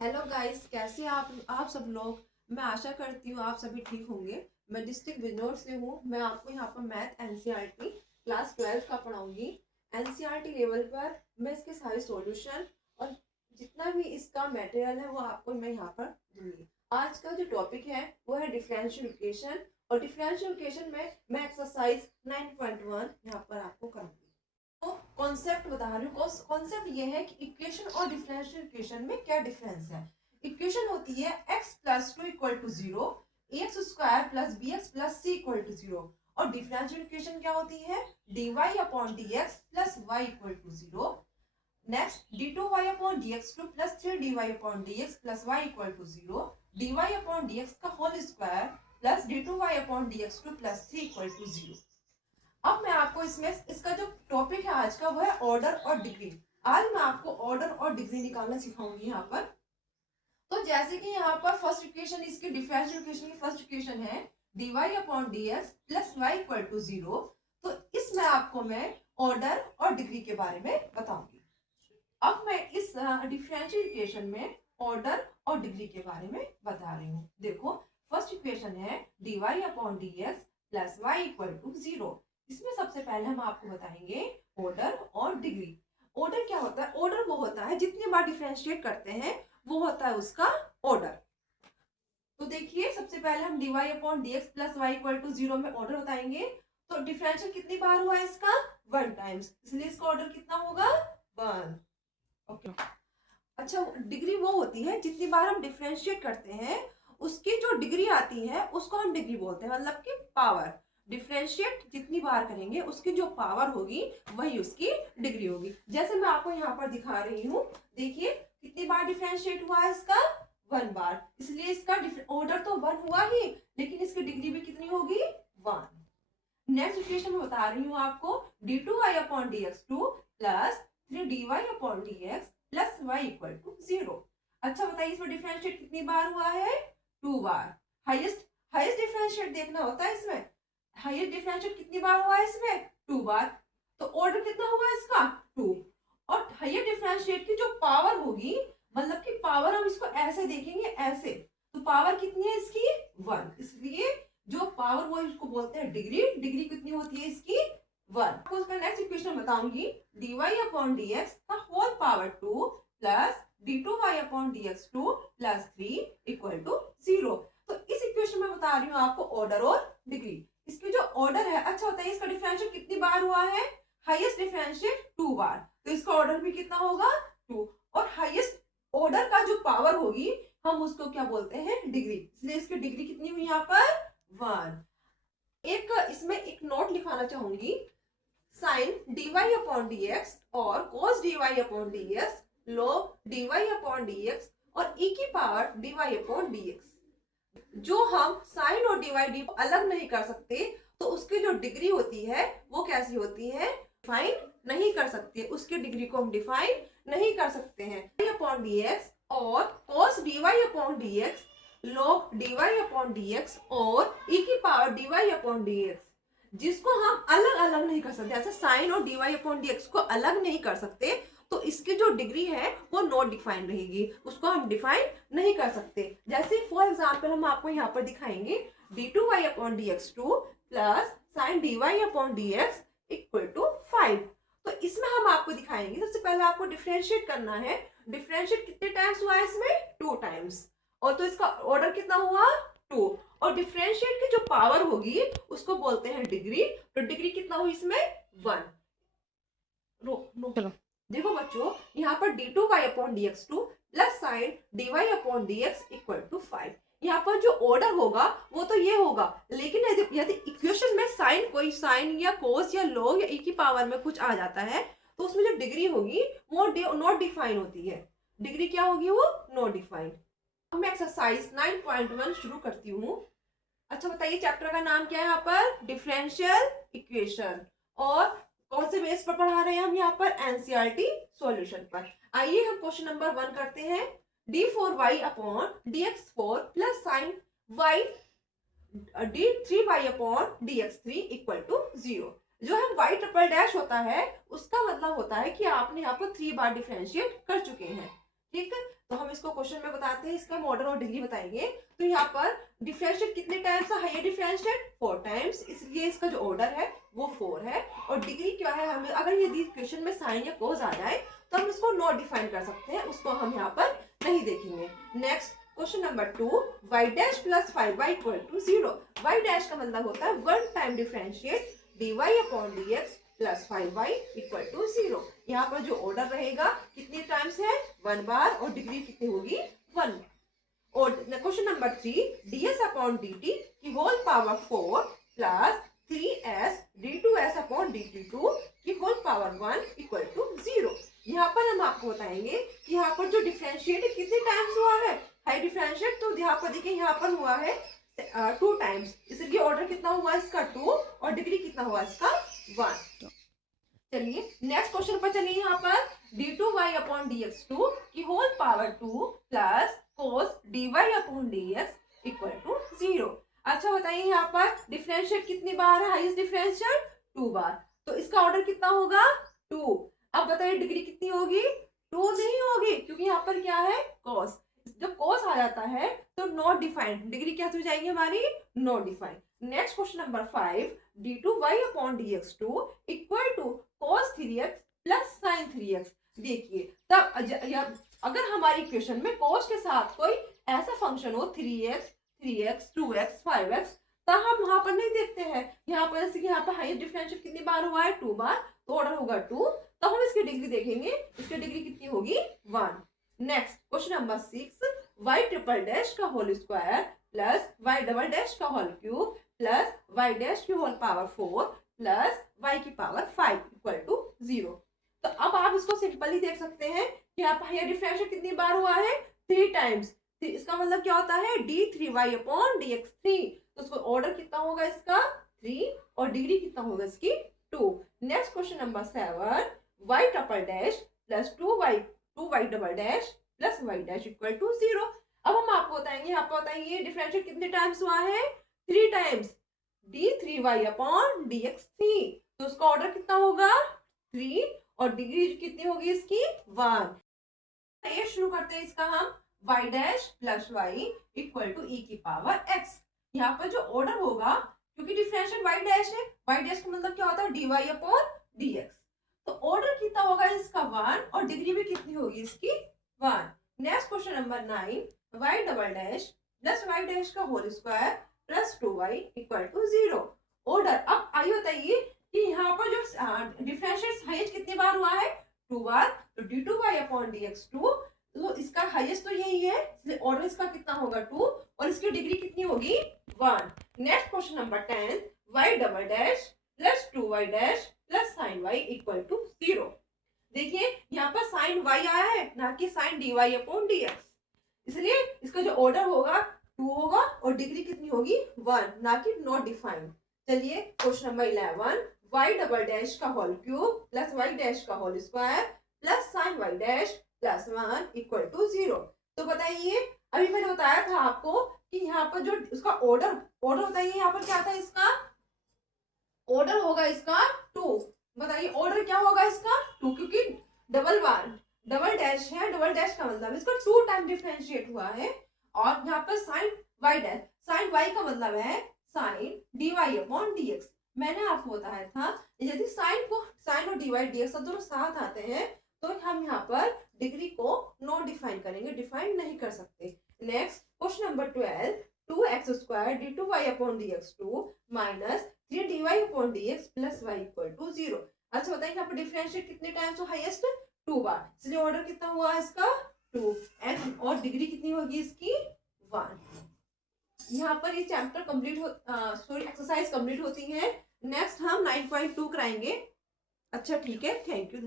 Hello guys, कैसे आप सब लोग। मैं आशा करती हूँ आप सभी ठीक होंगे। मैं डिस्ट्रिक्ट बिजनौर से हूँ। मैं आपको यहाँ पर मैथ एनसीईआरटी क्लास 12 का पढ़ाऊंगी। एनसीईआरटी लेवल पर मैं इसके सारे सॉल्यूशन और जितना भी इसका मटेरियल है वो आपको मैं यहाँ पर दूंगी। आज का जो टॉपिक है वो है डिफरेंशियल इक्वेशन, और डिफरेंशियल इक्वेशन में मैं एक्सरसाइज 9.1 यहाँ पर आपको कराऊंगी। तो कॉन्सेप्ट बता रही हूँ। कॉन्सेप्ट ये है कि इक्वेशन और डिफरेंशियल इक्वेशन में क्या डिफरेंस है। इक्वेशन होती है x plus two equal to zero, x square plus b x plus c equal to zero. और डिफरेंशियल इक्वेशन क्या होती है, d y upon D x plus Y equal to zero. Next d two y upon D x two plus three d y upon D x plus Y equal to zero. D y upon D x का whole square plus d two y upon D x two plus three equal to zero. अब मैं आपको इसमें इसका जो topic है आज का वो है ऑर्डर और डिग्री। आज मैं आपको ऑर्डर और डिग्री निकालना सिखाऊंगी यहाँ पर। तो जैसे कि यहाँ पर फर्स्ट इक्वेशन, इसकी डिफरेंशियल इक्वेशन की फर्स्ट इक्वेशन है dy upon D x plus Y equal to zero. तो इसमें आपको मैं ऑर्डर और डिग्री के बारे में बताऊंगी। अब मैं इस डिफरेंशियल इक्वेशन में ऑर्डर और डिग्री के बारे में बता रही हूँ। देखो, फर्स्ट इक्वेशन है dy upon D x plus Y equal to zero. इसमें सबसे पहले हम आपको बताएंगे ऑर्डर और डिग्री। ऑर्डर क्या होता है? ऑर्डर वो होता है जितनी बार डिफरेंशिएट करते हैं वो होता है उसका ऑर्डर। तो देखिए, सबसे पहले हम dy upon D x plus Y equal to zero में ऑर्डर बताएंगे। तो डिफरेंशियल कितनी बार हुआ है इसका? 1 टाइम्स, इसलिए इसका ऑर्डर कितना होगा? 1। ओके। अच्छा, डिग्री वो होती है जितनी बार हम डिफरेंशिएट करते हैं उसकी जो डिग्री आती है उसको हम डिग्री बोलते हैं, मतलब कि पावर। डिफरेंशिएट जितनी बार करेंगे उसकी जो पावर होगी वही उसकी डिग्री होगी। जैसे मैं आपको यहाँ पर दिखा रही हूँ, देखिए कितनी बार डिफरेंशिएट हुआ है इसका? 1 बार, इसलिए इसका ऑर्डर तो 1 हुआ ही, लेकिन इसकी डिग्री भी कितनी होगी? 1। नेक्स्ट इक्वेशन में बता रही हूँ आपको d two y upon D x two plus three d y upon D x plus Y equal to zero. अच्छा बताइए, इसमें डिफरेंशिएट कितनी बार हुआ है? 2 बार। हाईएस्ट हाईएस्ट डिफरेंशिएट देखना होता है इसमें। हाईएस्ट डिफरेंशिएट कितनी बार हुआ है इसमें? 2 बार। तो ऑर्डर कितना हुआ इसका? 2। और हाईएस्ट डिफरेंशिएट की जो पावर होगी, मतलब कि पावर हम इसको ऐसे देखेंगे, ऐसे, तो पावर कितनी है इसकी? 1। इसलिए जो पावर वो इसको बोलते हैं डिग्री। डिग्री कितनी होती है इसकी? 1। आपको उसका नेक्स्ट इक्वेशन बताऊंगी, dy अपॉन dx का whole power 2 plus d2y upon dx 2 plus 3 equal to 0। तो इस इक्वेशन में बता रही हूँ आपको ऑर्डर और डिग्री। इसकी जो ऑर्डर है, अच्छा होता है, इसका डिफरेंशियल कितनी बार हुआ है? हाईएस्ट डिफरेंशिएट 2 बार, तो इसका ऑर्डर भी कितना होगा? 2। और हाईएस्ट ऑर्डर का जो पावर होगी हम उसको क्या बोलते हैं? डिग्री। इसलिए इसकी डिग्री कितनी हुई यहाँ पर? 1। एक इसमें एक नोट लिखाना चाहूंगी, साइन dy अपॉन dx और cos dy upon dx, log dy upon dx और e की पावर dy अपॉन dx। जो हम साइन और dy अलग नहीं कर सकते तो उसकी जो डिग्री होती है वो कैसी होती है? डिफाइन नहीं कर सकते, उसकी डिग्री को हम डिफाइन नहीं कर सकते हैं। अपॉन dx और cos dy upon dx, log dy upon dx और e की पावर dy अपॉन dx, जिसको हम अलग अलग नहीं कर सकते, जैसे साइन और dy अपॉन dx को अलग नहीं कर सकते, तो इसकी जो डिग्री है वो नॉट डिफाइंड रहेगी, उसको हम डिफाइन नहीं कर सकते। जैसे फॉर एग्जांपल हम आपको यहाँ पर दिखाएंगे d2y upon dx2 plus sine dy upon dx equal to 5। तो इसमें हम आपको दिखाएंगे, सबसे पहले आपको डिफरेंशिएट करना है। डिफरेंशिएट कितने टाइम्स हुआ है इसमें? 2 टाइम्स। और तो इसका ऑर्डर कितना हुआ? 2। और डिफरेंशिएट की जो पावर होगी उसको बोलते हैं डिग्री। तो डिग्री कितना हुई इसमें? 1। चलो देखो बच्चों, यहाँ पर d2y upon dx2 plus sine dy upon dx equal to 5। यहाँ पर जो ऑर्डर होगा वो तो ये होगा, लेकिन यदि इक्वेशन में साइन, कोई साइन या कोस या लॉग या e की पावर में कुछ आ जाता है तो उसमें जो डिग्री होगी वो नॉट डिफाइन होती है। डिग्री क्या होगी? वो नॉट डिफाइन। अब मैं एक्सरसाइज 9.1 शुरू करती हूँ। अच्छा बताइए, चैप्टर का नाम क्या है यहाँ पर? Differential equation. और कौन से बेस पर पढ़ा रहे हैं हम यहाँ पर? एनसीईआरटी सॉल्यूशन पर। आइए हम क्वेश्चन नंबर 1 करते हैं। d4y upon dx4 plus sine y d3y upon dx3 equal to 0। जो हम y ट्रिपल डैश होता है उसका मतलब होता है कि आपने यहाँ पर 3 बार डिफरेंशिएट कर चुके हैं, ठीक है। तो हम इसको क्वेश्चन में बताते हैं, इसका हम ऑर्डर और डिग्री बताएंगे। तो यहाँ पर डिफरेंशिएट कितने टाइम्स है, हायर डिफरेंशिएट 4 टाइम्स, इसलिए इसका जो ऑर्डर है वो 4 है। और डिग्री क्या है, हमें अगर ये क्वेश्चन में साइन या कोस आ जाए तो हम इसको नॉट डिफाइन कर सकते हैं, उसको हम यहाँ पर नहीं देखेंगे। Next question number 2, y dash plus 5y equal to 0। y dash का मतलब होता है 1 time differentiate dy upon dx plus 5y equal to 0। यहाँ पर जो ऑर्डर रहेगा कितने टाइम्स है, 1 बार, और डिग्री कितनी होगी, 1। और question number 3, ds upon dt की whole power 4 plus 3s d2s upon dt2 की होल पावर 1 इक्वल टू 0। यहाँ पर हम आपको बताएंगे कि यहाँ पर जो डिफरेंशिएट कितने टाइम्स हुआ है, हाई डिफरेंशिएट, तो यहाँ पर देखिए यहाँ पर हुआ है 2 टाइम्स, इसलिए ऑर्डर कितना हुआ इसका 2 और डिग्री कितना हुआ इसका 1। चलिए नेक्स्ट क्वेश्चन पर चलिए। यहाँ पर d2y अपॉन dx2 की whole power 2 plus cos dy upon dx equal to 0। अच्छा बताइए यहाँ पर डिफरेंशिएट कितनी बार है, हाईएस्ट डिफरेंशिएट 2 बार, तो इसका ऑर्डर कितना होगा 2। अब बताइए डिग्री कितनी होगी, 2 नहीं होगी, क्योंकि यहाँ पर क्या है cos, जब cos आ जाता है तो नॉट डिफाइंड, डिग्री क्या हो जाएगी हमारी, not defined. Next question number 5, d2y upon dx2 equal to cos 3x plus sin 3x। देखिए तब अगर हमारी इक्वेशन में cos के साथ कोई ऐसा फंक्शन हो 3x 3x 2x 5x, तब हम वहां पर नहीं देखते हैं। यहाँ पर जैसे कि यहाँ पर हाईएस्ट डिफरेंशिएट कितनी बार हुआ है, 2 बार, तो ऑर्डर होगा 2। तो हम इसकी डिग्री देखेंगे, इसकी डिग्री कितनी होगी, 1। Next question number 6, y triple dash का whole square plus y double dash का whole cube plus y dash की होल पावर 4 प्लस y की पावर 5 इक्वल टू 0। तो अब आप इसको सिंपली देख सकते हैं कि यहाँ पर हायर डिफरेंशिएट कितनी बार हुआ है, 3 टाइम्स। इसका मतलब क्या होता है, d3y अपॉन dx3, तो उसको ऑर्डर कितना होगा इसका 3 और डिग्री कितना होगा इसकी 2। Next question number 7, y triple dash plus 2y double dash plus y dash equal to 0। अब हम आपको बताएंगे, यहाँ पर बताइए डिफरेंशिएट कितने टाइम्स हुआ है, 3 टाइम्स, d3y अपॉन dx3, तो उसका ऑर्डर कितना होगा 3 और डिग्री कितनी होगी इसकी 1। ये शुरू करते हैं इसका हम, y dash plus y equal to e की पावर x। यहाँ पर जो ऑर्डर होगा, क्योंकि डिफरेंशिएट y डैश है, y डैश का मतलब क्या होता है, dy अपॉन dx, तो ऑर्डर कितना होगा इसका 1 और डिग्री भी कितनी होगी इसकी 1। Next question number 9, y double dash plus y dash का whole square plus 2y equal to 0। Order अब आइए बताइए कि यहाँ पर जो डिफरेंशिएट हाईएस्ट कितनी बार हुआ है, 2 बार, तो d2y अपॉन dx2, तो इसका हाईएस्ट तो यही है, इसलिए ऑर्डर इसका कितना होगा 2 और इसकी डिग्री कितनी होगी 1। Next question number 10, y double dash plus 2y dash plus sin y equal to 0। देखिए यहाँ पर sin y आया है, ना कि sin dy अपॉन dx, इसलिए इसका जो ऑर्डर होगा 2 होगा और डिग्री कितनी होगी 1, ना कि नॉट डिफाइंड। चलिए question number 11, y double dash का whole cube plus y dash का whole square plus sin y dash plus 1 equal to 0। तो बताइए, अभी मैंने बताया था आपको कि यहाँ पर जो उसका ऑर्डर बताइए, यहाँ पर क्या था, इसका ऑर्डर होगा इसका 2। बताइए ऑर्डर क्या होगा इसका 2, क्योंकि डबल डैश है, डबल डैश का मतलब इसका 2 टाइम डिफरेंशिएट हुआ है। और यहाँ पर sine y dash, sine y का मतलब है साइन dy अपॉन dx। मैंने आपको बताया था यदि साइन और dy dx दोनों साथ आते हैं तो हम यहाँ पर डिग्री को नॉट डिफाइन करेंगे, डिफाइन नहीं कर सकते। Next question number 12, 2x square d2y upon dx2 minus 3dy upon dx plus y equal to 0। अच्छा बताइए यहाँ पर डिफरेंशिएट कितने टाइम्स हो, हाईएस्ट 2 बार, इसलिए ऑर्डर कितना हुआ इसका 2 एंड और डिग्री कितनी होगी इसकी 1। यहाँ पर ये चैप्टर कंप्लीट एक्सरसाइज कंप्लीट होती है। नेक्स्ट हम 9.2 कराएंगे। अच्छा ठीक है, थैंक यू।